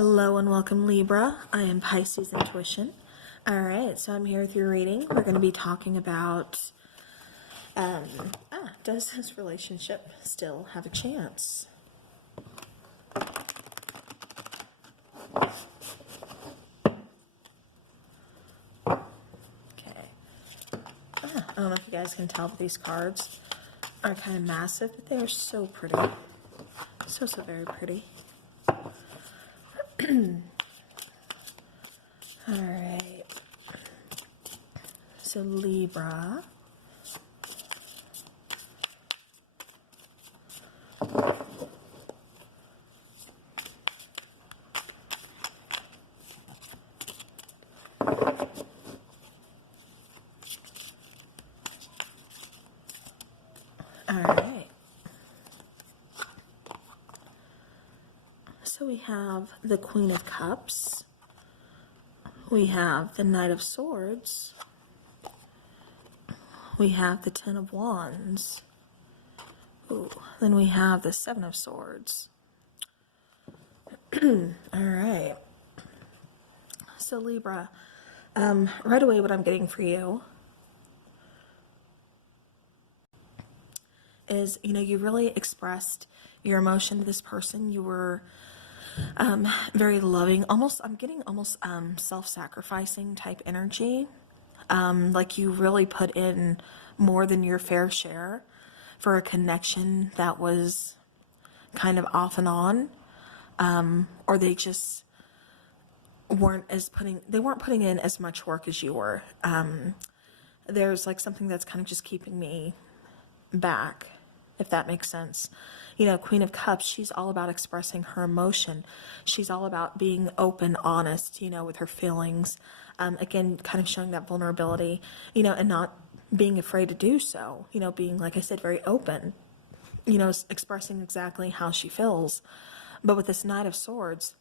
Hello and welcome, Libra. I am Pisces Intuition. Alright, so I'm here with your reading. We're going to be talking about, does this relationship still have a chance? Okay. I don't know if you guys can tell, but these cards are kind of massive, but they are so pretty. So very pretty. Alright, so Libra, alright, so we have the Queen of Cups. We have the Knight of Swords. We have the Ten of Wands. Ooh, then we have the Seven of Swords. Alright. So Libra, right away what I'm getting for you is, you really expressed your emotion to this person. You were very loving, I'm getting almost self-sacrificing type energy. Like you really put in more than your fair share for a connection that was kind of off and on, or they just weren't putting in as much work as you were. There's like something that's kind of just keeping me back, if that makes sense. Queen of Cups, she's all about expressing her emotion. She's all about being open, honest, with her feelings. Again, kind of showing that vulnerability, and not being afraid to do so. Being, like I said, very open, expressing exactly how she feels. But with this Knight of Swords,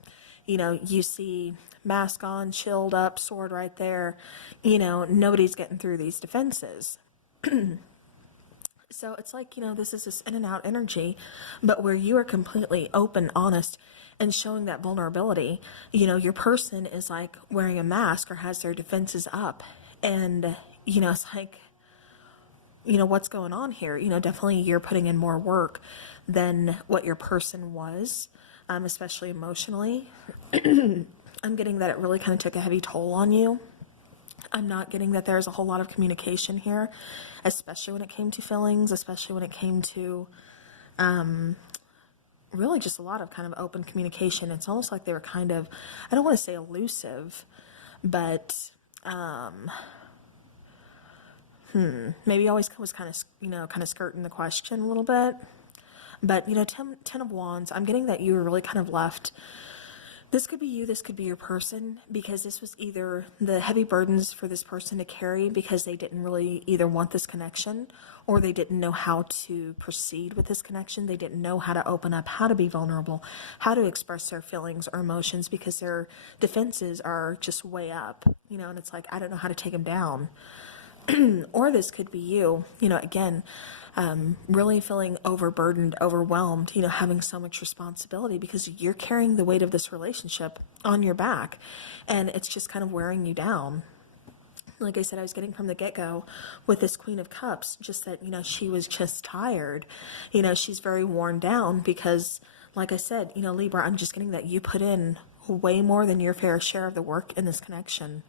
you see mask on, chilled up, sword right there. Nobody's getting through these defenses. So it's like, this is this in and out energy, but where you are completely open, honest, and showing that vulnerability. Your person is like wearing a mask or has their defenses up. And, it's like, what's going on here? Definitely you're putting in more work than what your person was, especially emotionally. I'm getting that it really kind of took a heavy toll on you. I'm not getting that there's a whole lot of communication here, especially when it came to feelings, especially when it came to really just a lot of kind of open communication. It's almost like they were kind of, I don't want to say elusive, but maybe always was kind of skirting the question a little bit. But, Ten of Wands, I'm getting that you were really kind of left. This could be you, this could be your person, because this was either the heavy burdens for this person to carry because they didn't really either want this connection or they didn't know how to proceed with this connection. They didn't know how to open up, how to be vulnerable, how to express their feelings or emotions because their defenses are just way up, and it's like, I don't know how to take them down. Or this could be you, again, really feeling overburdened, overwhelmed, having so much responsibility because you're carrying the weight of this relationship on your back and it's just kind of wearing you down. Like I said, I was getting from the get-go with this Queen of Cups, just that, she was just tired. She's very worn down because, like I said, Libra, I'm just getting that you put in way more than your fair share of the work in this connection.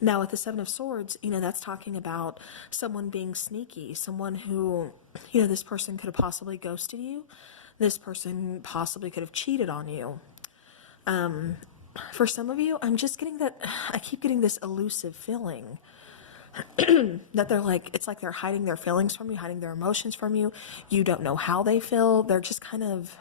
Now, with the Seven of Swords, that's talking about someone being sneaky, someone who, this person could have possibly ghosted you. This person possibly could have cheated on you. For some of you, I'm just getting that, I keep getting this elusive feeling that they're like, it's like they're hiding their feelings from you, hiding their emotions from you. You don't know how they feel. They're just kind of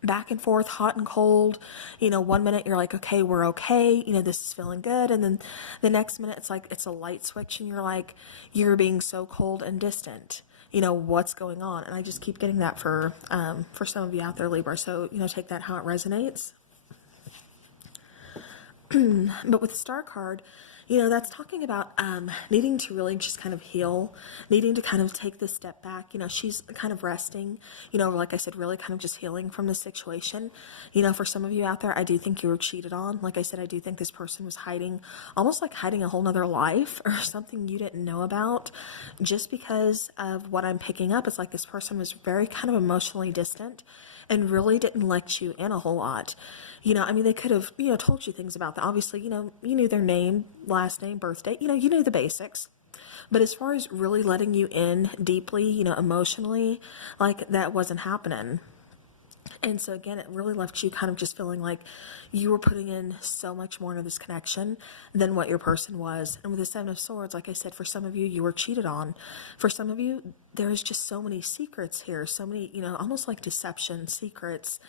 back and forth, hot and cold. 1 minute you're like, okay, we're okay, this is feeling good, and then the next minute it's like it's a light switch and you're like, you're being so cold and distant. What's going on? And I just keep getting that for some of you out there, Libra. So take that how it resonates. But with the Star card, That's talking about needing to really just kind of heal, needing to kind of take this step back. She's kind of resting, like I said, really kind of just healing from the situation. For some of you out there, I do think you were cheated on. Like I said, I do think this person was hiding, almost like hiding a whole nother life or something you didn't know about. Just because of what I'm picking up, it's like this person was very kind of emotionally distant and really didn't let you in a whole lot. They could have, told you things about that. Obviously, you knew their name, last name, birthday, you knew the basics. But as far as really letting you in deeply, emotionally, like that wasn't happening. And so again, it really left you kind of just feeling like you were putting in so much more into this connection than what your person was. And with the Seven of Swords, like I said, for some of you, you were cheated on. For some of you, there's just so many secrets here, so many, almost like deception, secrets,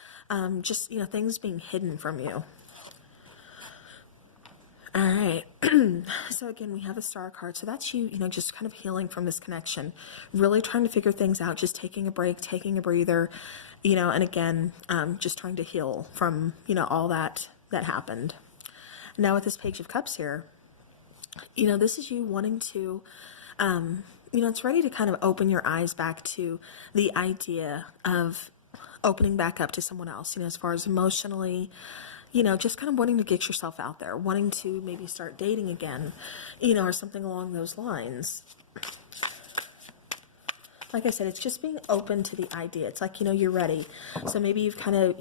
just, things being hidden from you. All right. So again, we have a Star card. So that's you, just kind of healing from this connection, really trying to figure things out, just taking a break, taking a breather, and again, just trying to heal from, all that happened. Now with this Page of Cups here, this is you wanting to, it's ready to kind of open your eyes back to the idea of opening back up to someone else, as far as emotionally, just kind of wanting to get yourself out there, wanting to maybe start dating again, or something along those lines. Like I said, it's just being open to the idea. It's like, you're ready. So maybe you've kind of,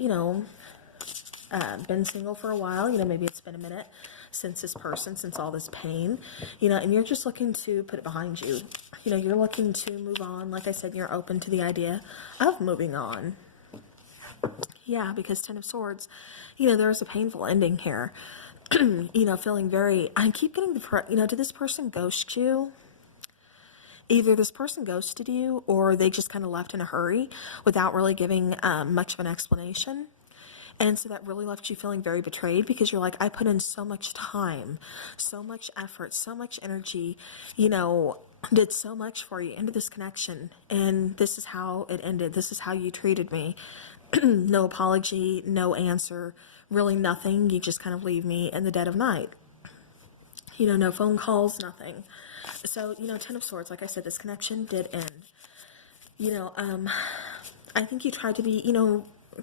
been single for a while, maybe it's been a minute since this person, since all this pain, and you're just looking to put it behind you. You're looking to move on. Like I said, you're open to the idea of moving on. Yeah, because Ten of Swords, there's a painful ending here. Feeling very, I keep getting did this person ghost you? Either this person ghosted you or they just kind of left in a hurry without really giving much of an explanation. And so that really left you feeling very betrayed because you're like, I put in so much time, so much effort, so much energy, did so much for you into this connection. And this is how it ended. This is how you treated me. No apology, no answer, really nothing. You just kind of leave me in the dead of night. No phone calls, nothing. So, Ten of Swords, like I said, this connection did end. I think you tried to be,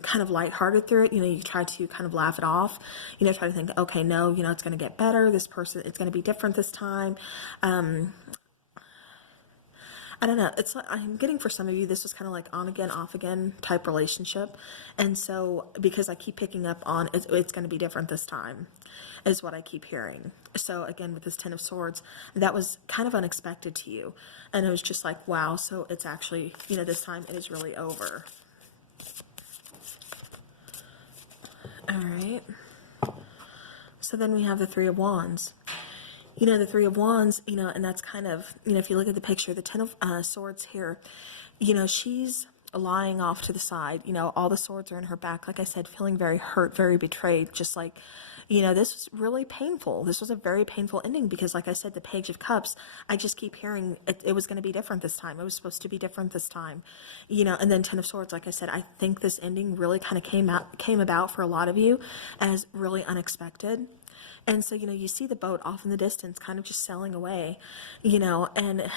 kind of lighthearted through it. You tried to kind of laugh it off, try to think, okay, no, it's going to get better. This person, it's going to be different this time. I don't know. It's like, I'm getting for some of you, this was kind of like on again, off again type relationship. And so, because I keep picking up on it's going to be different this time, is what I keep hearing. So again, with this Ten of Swords, that was kind of unexpected to you. And it was just like, wow, so it's actually, this time it is really over. All right. So then we have the Three of Wands. The Three of Wands, and that's kind of, if you look at the picture, the Ten of Swords here, she's lying off to the side. All the swords are in her back. Like I said, feeling very hurt, very betrayed, just like, this was really painful. This was a very painful ending because, like I said, the Page of Cups, I just keep hearing it was going to be different this time. It was supposed to be different this time, and then Ten of Swords, like I said, I think this ending really kind of came about for a lot of you as really unexpected. And so, you see the boat off in the distance kind of just sailing away, and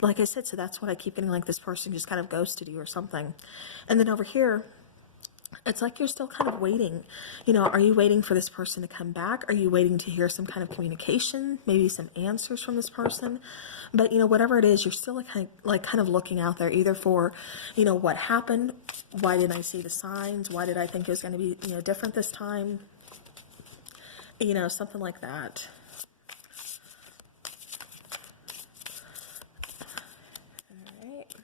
like I said, so that's what I keep getting, like this person just kind of ghosted you or something. And then over here, it's like you're still kind of waiting. Are you waiting for this person to come back? Are you waiting to hear some kind of communication, maybe some answers from this person? But, whatever it is, you're still kind of looking out there either for, what happened? Why didn't I see the signs? Why did I think it was going to be, different this time? Something like that. All right.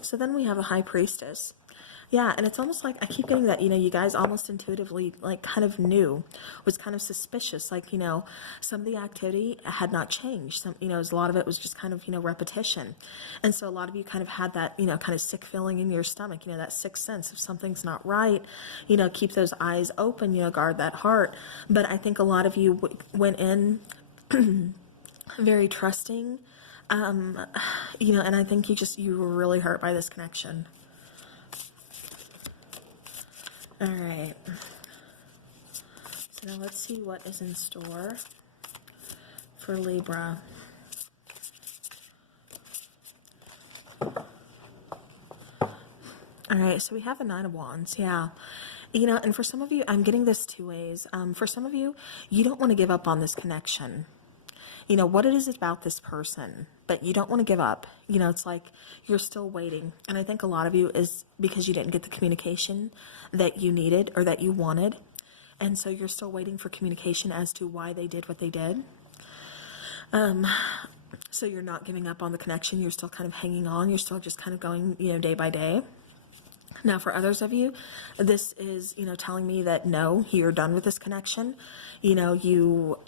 So then we have a High Priestess. Yeah, and it's almost like I keep getting that, you guys almost intuitively, kind of knew, was kind of suspicious. Like, some of the activity had not changed. Some, a lot of it was just kind of, repetition. And so a lot of you kind of had that, kind of sick feeling in your stomach, that sixth sense of something's not right, keep those eyes open, guard that heart. But I think a lot of you went in very trusting, and I think you were really hurt by this connection. All right. So Now let's see what is in store for Libra. All right, so we have the Nine of Wands, yeah. You know, and for some of you, I'm getting this two ways. For some of you, you don't want to give up on this connection. You know, what it is about this person, but you don't want to give up. You know, it's like you're still waiting. And I think a lot of you is because you didn't get the communication that you needed or that you wanted. And so you're still waiting for communication as to why they did what they did. So you're not giving up on the connection. You're still kind of hanging on. You're still just kind of going, you know, day by day. Now, for others of you, this is, you know, telling me that no, you're done with this connection. You know, you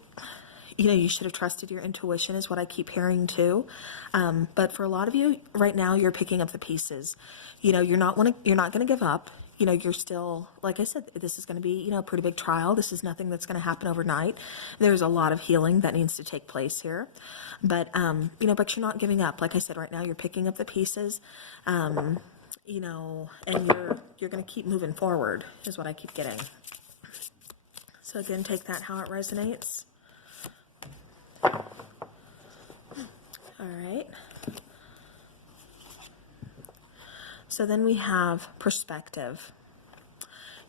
should have trusted your intuition is what I keep hearing too. But for a lot of you right now, you're picking up the pieces. You know, you're not going to give up. You know, you're still, like I said, this is going to be, you know, a pretty big trial. This is nothing that's going to happen overnight. There's a lot of healing that needs to take place here. But, you know, but you're not giving up. Like I said, right now, you're picking up the pieces. You know, and you're going to keep moving forward is what I keep getting. So again, take that how it resonates. All right. So then we have perspective.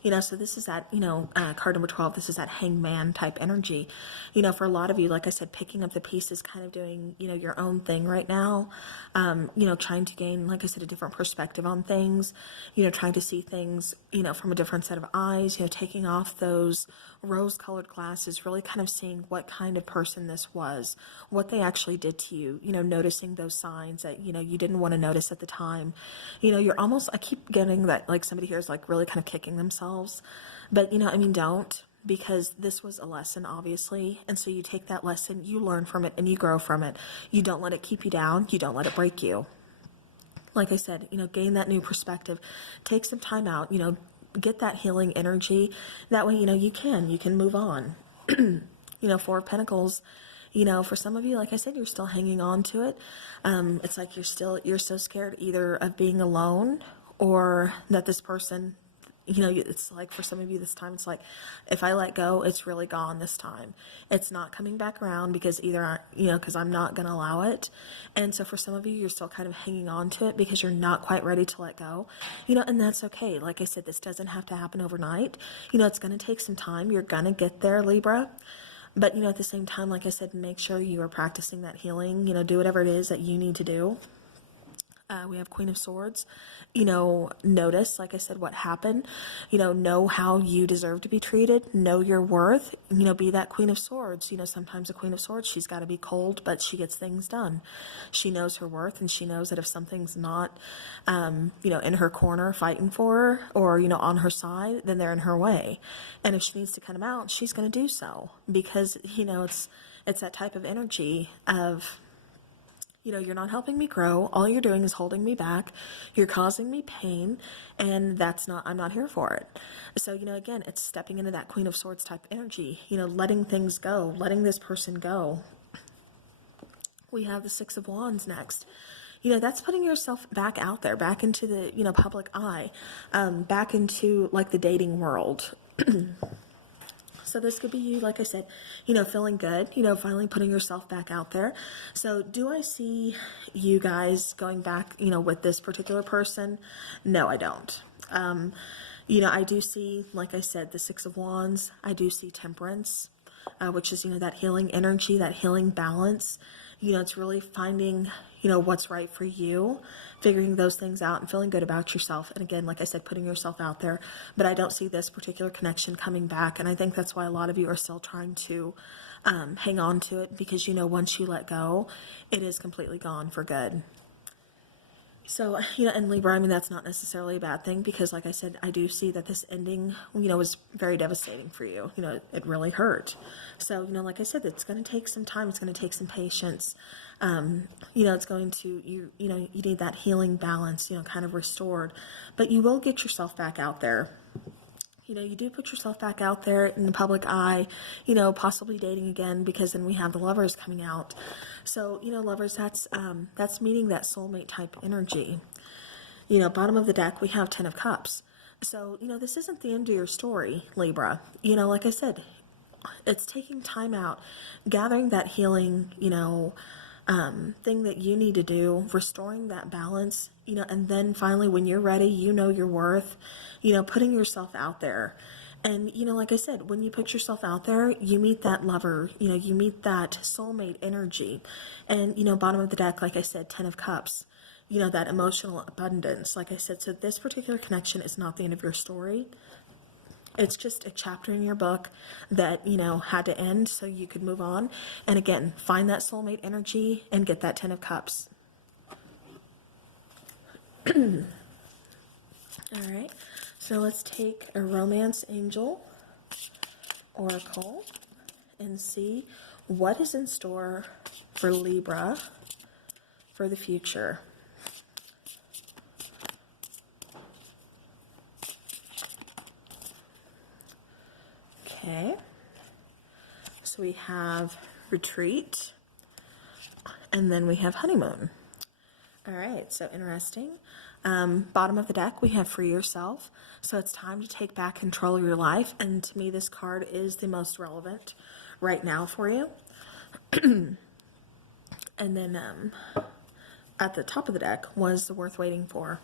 You know, so this is that, you know, card number 12, this is that hangman type energy. You know, for a lot of you, like I said, picking up the pieces, kind of doing, you know, your own thing right now. You know, trying to gain, like I said, a different perspective on things, you know, trying to see things, you know, from a different set of eyes, you know, taking off those rose-colored glasses, really kind of seeing what kind of person this was, what they actually did to you, you know, noticing those signs that, you know, you didn't want to notice at the time. You know, you're almost, I keep getting that, like, somebody here is, like, really kind of kicking themselves. But, you know, I mean, don't, because this was a lesson, obviously. And so you take that lesson, you learn from it, and you grow from it. You don't let it keep you down. You don't let it break you. Like I said, you know, gain that new perspective. Take some time out, you know, get that healing energy. That way, you know, you can move on. You know, Four of Pentacles, you know, for some of you, like I said, you're still hanging on to it. It's like you're so scared either of being alone or that this person, you know, it's like for some of you this time, it's like, if I let go, it's really gone this time. It's not coming back around because either, you know, because I'm not going to allow it. And so for some of you, you're still kind of hanging on to it because you're not quite ready to let go, you know, and that's okay. Like I said, this doesn't have to happen overnight. You know, it's going to take some time. You're going to get there, Libra. But, you know, at the same time, like I said, make sure you are practicing that healing, you know, do whatever it is that you need to do. We have Queen of Swords. You know, notice, like I said, what happened. You know how you deserve to be treated. Know your worth. You know, be that Queen of Swords. You know, sometimes a Queen of Swords, she's got to be cold, but she gets things done. She knows her worth, and she knows that if something's not, you know, in her corner fighting for her or, you know, on her side, then they're in her way. And if she needs to cut them out, she's going to do so because, you know, it's that type of energy of, you know, you're not helping me grow. All you're doing is holding me back. You're causing me pain, and I'm not here for it. So, you know, again, it's stepping into that Queen of Swords type energy, you know, letting things go, letting this person go. We have the Six of Wands next. You know, that's putting yourself back out there, back into the, you know, public eye, back into like the dating world. So this could be you, like I said, you know, feeling good, you know, finally putting yourself back out there. So do I see you guys going back, you know, with this particular person? No, I don't. You know, I do see, like I said, the Six of Wands. I do see Temperance, which is, you know, that healing energy, that healing balance. You know, it's really finding, you know, what's right for you, figuring those things out and feeling good about yourself. And again, like I said, putting yourself out there. But I don't see this particular connection coming back. And I think that's why a lot of you are still trying to hang on to it because, you know, once you let go, it is completely gone for good. So, you know, and Libra, I mean, that's not necessarily a bad thing because, like I said, I do see that this ending, you know, was very devastating for you. You know, it really hurt. So, you know, like I said, it's going to take some time. It's going to take some patience. You know, it's going to, you know, you need that healing balance, you know, kind of restored. But you will get yourself back out there. You know, you do put yourself back out there in the public eye, you know, possibly dating again, because then we have the Lovers coming out. So, you know, Lovers, that's meeting that soulmate type energy. You know, bottom of the deck, we have 10 of Cups. So, you know, this isn't the end of your story, Libra. You know, like I said, it's taking time out, gathering that healing, thing that you need to do, restoring that balance, and then finally when you're ready, your worth, putting yourself out there. And, like I said, when you put yourself out there, you meet that lover, you meet that soulmate energy. And, bottom of the deck, like I said, 10 of Cups, that emotional abundance, like I said. So this particular connection is not the end of your story. It's just a chapter in your book that, had to end so you could move on. And again, find that soulmate energy and get that 10 of Cups. All right. So let's take a romance angel oracle and see what is in store for Libra for the future. Okay. So we have retreat and then we have honeymoon. All right, so interesting. Bottom of the deck, we have free yourself. So it's time to take back control of your life. And to me, this card is the most relevant right now for you. And then at the top of the deck was the worth waiting for.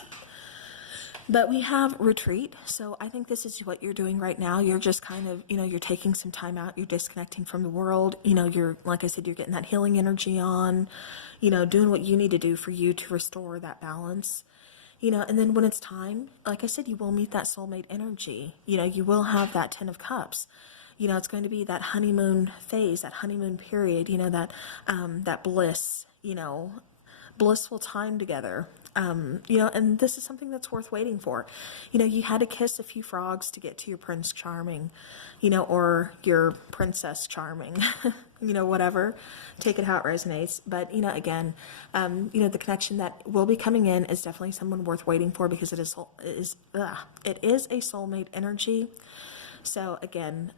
But we have retreat. So I think this is what you're doing right now. You're just kind of, you're taking some time out. You're disconnecting from the world. You're, like I said, you're getting that healing energy on, doing what you need to do for you to restore that balance. And then when it's time, like I said, you will meet that soulmate energy. You will have that 10 of Cups. It's going to be that honeymoon phase, that honeymoon period, that bliss, blissful time together. And this is something that's worth waiting for. You had to kiss a few frogs to get to your Prince Charming, or your Princess Charming, whatever. Take it how it resonates. But, again, the connection that will be coming in is definitely someone worth waiting for because it is a soulmate energy. So, again,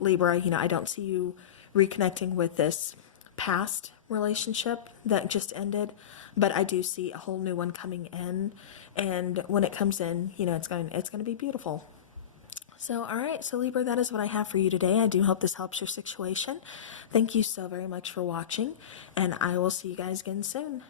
Libra, I don't see you reconnecting with this past relationship that just ended, but I do see a whole new one coming in, and when it comes in, it's going to be beautiful. So, all right, so Libra, that is what I have for you today. I do hope this helps your situation. Thank you so very much for watching, and I will see you guys again soon.